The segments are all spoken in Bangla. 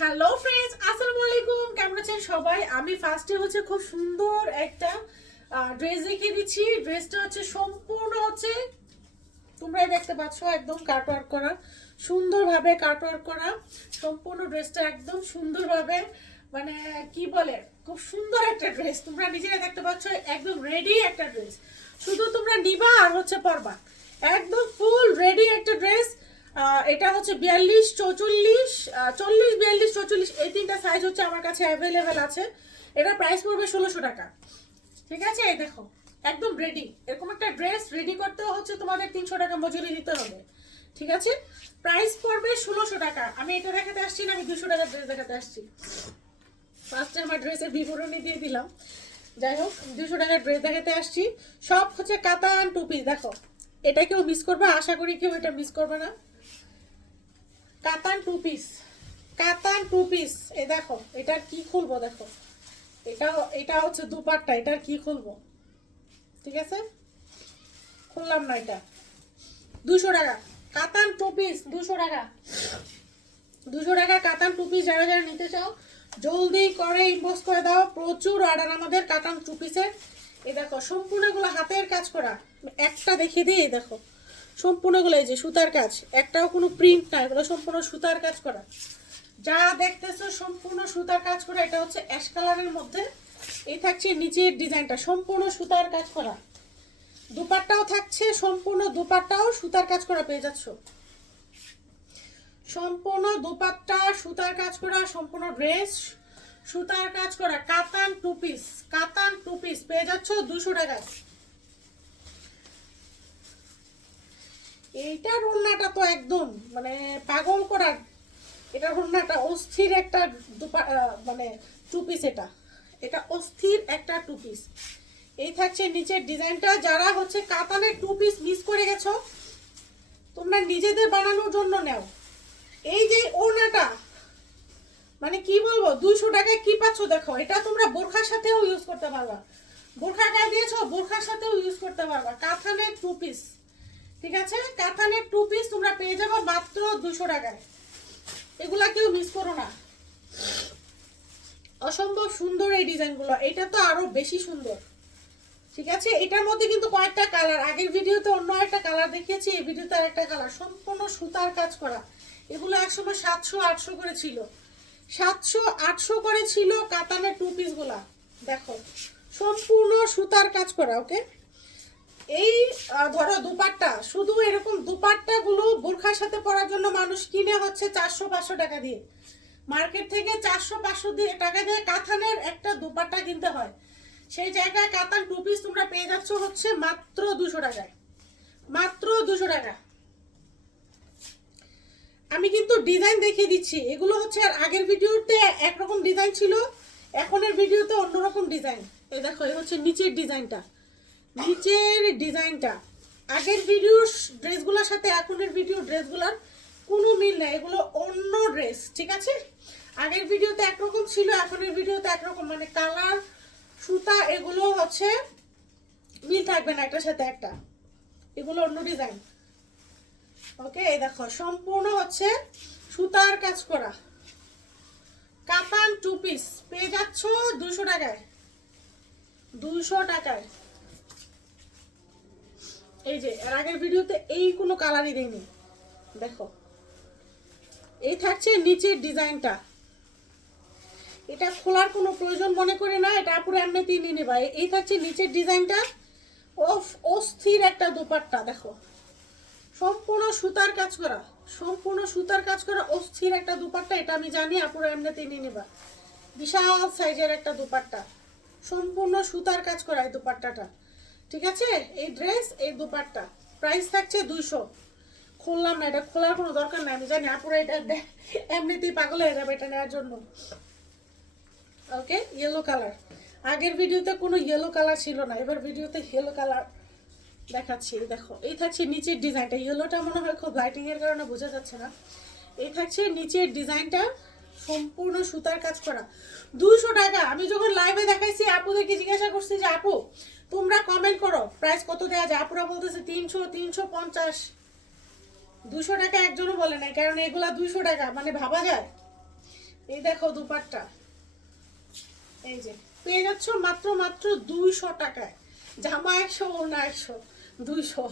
হ্যালো ফ্রেন্ডস আসসালামু আলাইকুম কেমন আছেন সবাই? আমি ফার্স্টে হচ্ছে খুব সুন্দর একটা ড্রেস দেখিয়ে দিচ্ছি। ড্রেসটা হচ্ছে সম্পূর্ণ হচ্ছে, তোমরাই দেখতে পাচ্ছ একদম কাটওয়ার্ক করা, সুন্দরভাবে কাটওয়ার্ক করা। সম্পূর্ণ ড্রেসটা একদম সুন্দরভাবে মানে কি বলে, খুব সুন্দর একটা ড্রেস তোমরা নিজেরা দেখতে পাচ্ছ, একদম রেডি একটা ড্রেস শুধু তোমরা নিবা আর হচ্ছে পরবা। একদম ফুল রেডি একটা ড্রেস এটা হচ্ছে বিয়াল্লিশ, চৌচল্লিশ চল্লিশ, বিয়াল্লিশ, চৌচল্লিশ, এই তিনটা সাইজ হচ্ছে আমার কাছে অ্যাভেলেবেল আছে। এটা প্রাইস পড়বে ষোলোশো টাকা। ঠিক আছে? এই দেখো, একদম রেডি এরকম একটা ড্রেস রেডি করতে হচ্ছে তোমাদের তিনশো টাকা মজুরি দিতে হবে। ঠিক আছে? প্রাইস পড়বে ষোলোশো টাকা। আমি এটা দেখাতে আসছি না, আমি দুশো টাকার ড্রেস দেখাতে আসছি। ফার্স্টে আমার ড্রেসের বিবরণী দিয়ে দিলাম। যাই হোক দুশো টাকার ড্রেস দেখাতে আসছি। সব হচ্ছে কাতান টু পিস দেখো, এটা কেউ মিস করবে, আশা করি কেউ এটা মিস করবে না। Katan two piece katan two piece এ দেখো, এটার কি খুলবো দেখো? এটা এটা হচ্ছে দুপাট্টা, এটার কি খুলবো? ঠিক আছে? খুললাম না এটা। দুশো টাকা। কাতান টু পিস দুশো টাকা। দুশো টাকা কাতান টু পিস যারা যারা নিতে চাও, জলদি করে ইনবক্স করে দাও। প্রচুর অর্ডার আমাদের কাতান টু পিসের এই দেখো, সম্পূর্ণগুলো হাতের কাজ করা। একটা দেখিয়ে দিই দেখো। সম্পূর্ণগুলো এই যে সুতার কাজ, একটাও কোনো প্রিন্ট না এগুলো সম্পূর্ণ সুতার কাজ করা। যা দেখতেছো সম্পূর্ণ সুতার কাজ করা, এটা হচ্ছে অ্যাশ কালারের মধ্যে। এই থাকছে নিচের ডিজাইনটা সম্পূর্ণ সুতার কাজ করা। দুপাট্টাও থাকছে, সম্পূর্ণ দুপাট্টাও সুতার কাজ করা, পেয়ে যাচ্ছ। সম্পূর্ণ দুপাট্টা, সুতার কাজ করা, সম্পূর্ণ ড্রেস সুতার কাজ করা, katan two piece katan two piece পেয়ে যাচ্ছ দুশো টাকায়। এইটার ওড়নাটা তো একদম মানে পাগল করার। এটার ওড়নাটা অস্থির একটা মানে টু পিস এটা। এটা অস্থির একটা টু পিস এই থাকছে নিচের ডিজাইনটা। যারা হচ্ছে কাতানের টু পিস মিস করে গেছো, তোমরা নিজেদের বানানোর জন্য নেও। এই যে ওড়নাটা মানে কি বলব, দুইশো টাকায় কি পাচ্ছ দেখো। এটা তোমরা বোরখার সাথেও ইউজ করতে পারবা। বোরখা গায়ে দিয়েছ, বোরখার সাথেও ইউজ করতে পারবা। কাতানের টু পিস ঠিক আছে? কাতানের টু পিস তোমরা পেয়ে যাবে মাত্র দুশো টাকায়। এগুলা কেউ মিস করো না। অসম্ভব সুন্দর এই ডিজাইনগুলো। এটা তো আরও বেশি সুন্দর। ঠিক আছে? এটার মধ্যে কিন্তু কয়েকটা কালার আগের ভিডিওতে অন্য একটা কালার দেখিয়েছি, এই ভিডিওতে আর একটা কালার সম্পূর্ণ সুতার কাজ করা। এগুলো একসময় সাতশো, আটশো করে ছিল। সাতশো, আটশো করে ছিল কাতানের টু পিসগুলা দেখো, সম্পূর্ণ সুতার কাজ করা ওকে এই ধরো দুপাট্টা, শুধু এরকম দুপাট্টাগুলো বোরখার সাথে পরার জন্য মানুষ কিনে হচ্ছে চারশো পাঁচশো টাকা দিয়ে। মার্কেট থেকে চারশো পাঁচশো দিয়ে টাকা দিয়ে কাতানের একটা দুপাট্টা কিনতে হয়। সেই জায়গায় কাতান টু পিস তোমরা পেয়ে যাচ্ছ হচ্ছে মাত্র দুশো টাকায়। মাত্র দুশো টাকা। আমি কিন্তু ডিজাইন দেখিয়ে দিচ্ছি। এগুলো হচ্ছে আর আগের ভিডিওতে একরকম ডিজাইন ছিল, এখনের ভিডিওতে অন্যরকম ডিজাইন। এই দেখো, এই হচ্ছে নিচের ডিজাইনটা। নিচের ডিজাইনটা। আগের ভিডিওর ড্রেসগুলোর সাথে এখনের ভিডিও ড্রেসগুলোর কোনো মিল নেই। এগুলো অন্য ড্রেস, ঠিক আছে? আগের ভিডিওতে একরকম ছিল, এখনের ভিডিওতে একরকম। মানে কালার, সুতা, এগুলো হচ্ছে মিল থাকবে না একটার সাথে একটা। এগুলো অন্য ডিজাইন। ওকে, এই দেখো, সম্পূর্ণ হচ্ছে সুতার কাজ করা। কাতান টু পিস পেয়ে যাচ্ছ দুশো টাকায়। দুশো টাকায়। এই যে, এর আগের ভিডিওতে এই কোনো কালারই দেয়নি দেখো। এই থাকছে নিচের ডিজাইনটা এটা খোলার কোনো প্রয়োজন মনে করে না, এটা পুরো এমনিতেই নিয়ে নেবা। এই থাকছে নিচের ডিজাইনটা অফ অস্থির একটা দোপাট্টা, দেখো। সম্পূর্ণ সুতার কাজ করা। সম্পূর্ণ সুতার কাজ করা অস্থির একটা দুপাট্টা, এটা আমি জানি, আপুরা এমনিতেই নিয়ে নেবা। বিশাল সাইজের একটা দুপাট্টা। সম্পূর্ণ সুতার কাজ করা এই দুপাট্টাটা। ঠিক আছে? এই ড্রেস এই দুপাট্টা। প্রাইস থাকছে দুইশো। খুললাম না, এটা খোলার কোনো দরকার নাই, আমি জানি আপুরা এটা এমনিতেই পাগল হয়ে যাবে এটা নেওয়ার জন্য। ওকে ইয়েলো কালার আগের ভিডিওতে কোনো ইয়েলো কালার ছিল না, এবার ভিডিওতে ইয়েলো কালার দেখাচ্ছি দেখো। এই থাকছে নিচের ডিজাইনটা। ইয়েলোটা মনে হয় খুব লাইটিংয়ের কারণে বোঝা যাচ্ছে না। এই থাকছে নিচের ডিজাইনটা, সম্পূর্ণ সুতার কাজ করা। দুশো টাকা। আমি যখন লাইভে দেখাইছি, আপুদেরকে জিজ্ঞাসা করছি যে, আপু তোমরা কমেন্ট করো। প্রাইস কত দেওয়া যায়? আপুরা বলতেছে তিনশো তিনশো পঞ্চাশ। দুশো টাকা একজনও বলে নাই, কারণ এগুলা দুশো টাকা মানে ভাবা যায়। এই দেখো দুপাট্টা। এই যে, পেয়ে যাচ্ছ মাত্র মাত্র দুইশো টাকায়। জামা একশো, ওড়না একশো, দুইশো।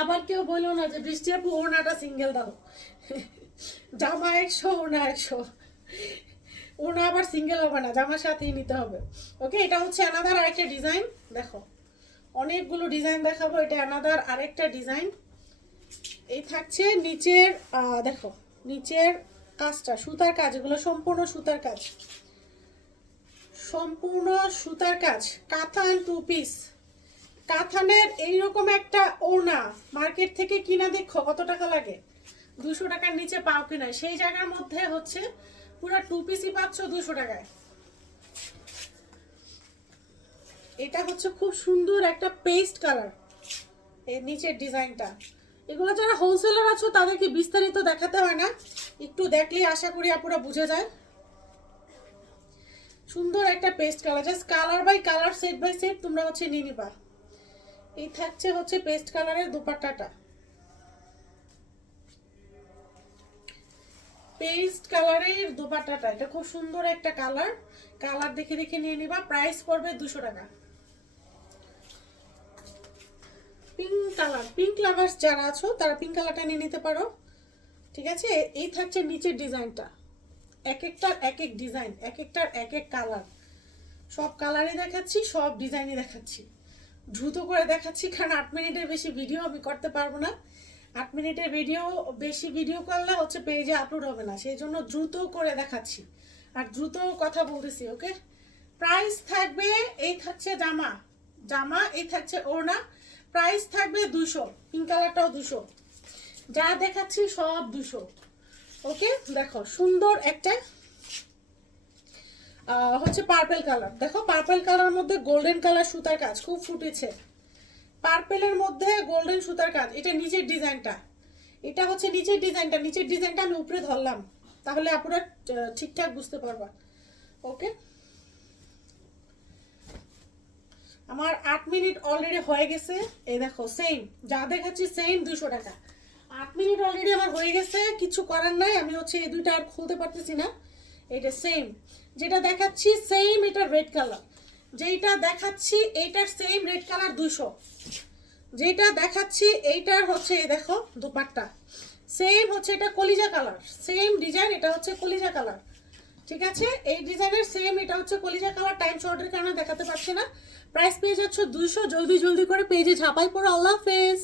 আবার কেউ বলল না যে, বৃষ্টি আপু, ওড়নাটা সিঙ্গেল দাও। জামা একশো, ওড়না একশো। ওড়না আবার সিঙ্গেল হবে না, জামার সাথেই নিতে হবে। ওকে এটা হচ্ছে অ্যানাদার আরেকটা ডিজাইন দেখো। অনেকগুলো ডিজাইন দেখাবো, এটা অ্যানাদার আরেকটা ডিজাইন এই থাকছে নিচের দেখো, নিচের কাজটা, সুতার কাজ, এগুলো সম্পূর্ণ সুতার কাজ। সম্পূর্ণ সুতার কাজ, কাঁথান টু পিস কাথানের এইরকম একটা ওড়না মার্কেট থেকে কিনা দেখো কত টাকা লাগে। দুশো টাকার নিচে পাও কিনা, সেই জায়গার মধ্যে হচ্ছে পুরো টু পিসই পাচ্ছ দুশো টাকায়। এটা হচ্ছে খুব সুন্দর একটা পেস্ট কালারের নিচের ডিজাইনটা। এগুলো যারা হোলসেলার আছো, তাদেরকে বিস্তারিত দেখাতে হয় না। একটু দেখলে আশা করি আপুরা বুঝে যায়। সুন্দর একটা paste colour just colour by colour set by set তোমরা হচ্ছে নিয়ে নিবা। এই থাকছে হচ্ছে পেস্ট কালারের দুপাট্টাটা। পেস্ট কালারের দোপাট্টাটা, এটা খুব সুন্দর একটা কালার। কালার দেখে দেখে নিয়ে নিবা, প্রাইস পড়বে দুশো টাকা। পিঙ্ক কালার, পিঙ্ক লাভার্স যারা আছো, তারা পিঙ্ক কালারটা নিয়ে নিতে পারো। ঠিক আছে? এই থাকছে নিচের ডিজাইনটা। এক একটার এক এক ডিজাইন, এক একটার এক এক কালার। সব কালারই দেখাচ্ছি, সব ডিজাইনই দেখাচ্ছি। দ্রুত করে দেখাচ্ছি, কারণ আট মিনিটের বেশি ভিডিও আমি করতে পারব না। আট মিনিটের ভিডিও বেশি ভিডিও করলে হচ্ছে পেজে আপলোড হবে না। সেই জন্য দ্রুত করে দেখাচ্ছি। আর দ্রুত কথা বলতেছি ওকে প্রাইস থাকবে, এই থাকছে জামা। জামা, এই থাকছে ওড়না। প্রাইস থাকবে দুশো পিঙ্ক কালারটাও দুশো। যা দেখাচ্ছি সব দুশো ওকে দেখো, সুন্দর একটা হচ্ছে পার্পেল কালার দেখো পার্পেল কালার মধ্যে গোল্ডেন কালার সুতার কাজ, খুব ফুটেছে। পার্পেলের মধ্যে গোল্ডেন সুতার কাজ, এটা নিচের ডিজাইনটা। এটা হচ্ছে নিচের ডিজাইনটা নিচের ডিজাইনটা আমি উপরে ধরলাম। তাহলে আপনারা ঠিকঠাক বুঝতে পারবা। ওকে? আমার আট মিনিট অলরেডি হয়ে গেছে। এই দেখো সেম যা দেখাচ্ছি সেম দুশো টাকা। আট মিনিট অলরেডি আমার হয়ে গেছে, কিছু করার নাই, আমি হচ্ছে এই দুইটা আর খুলতে পারতেছি না। এটা সেম যেটা দেখাচ্ছি সেম এটা রেড কালার যেইটা দেখাচ্ছি, এইটার সেম রেড কালার দুশো যেটা দেখাচ্ছি, এইটার হচ্ছে দেখো দুপাট্টা। সেম হচ্ছে এটা কলিজা কালার সেম ডিজাইন এটা হচ্ছে কলিজা কালার ঠিক আছে? এই ডিজাইনের সেম এটা হচ্ছে কলিজা কালার টাইম শর্টের কারণে দেখাতে পারছি না। প্রাইস পেয়ে যাচ্ছ দুইশো, জলদি জলদি করে পেজে ঝাপাই পড়ো, আল্লাহ হাফেজ।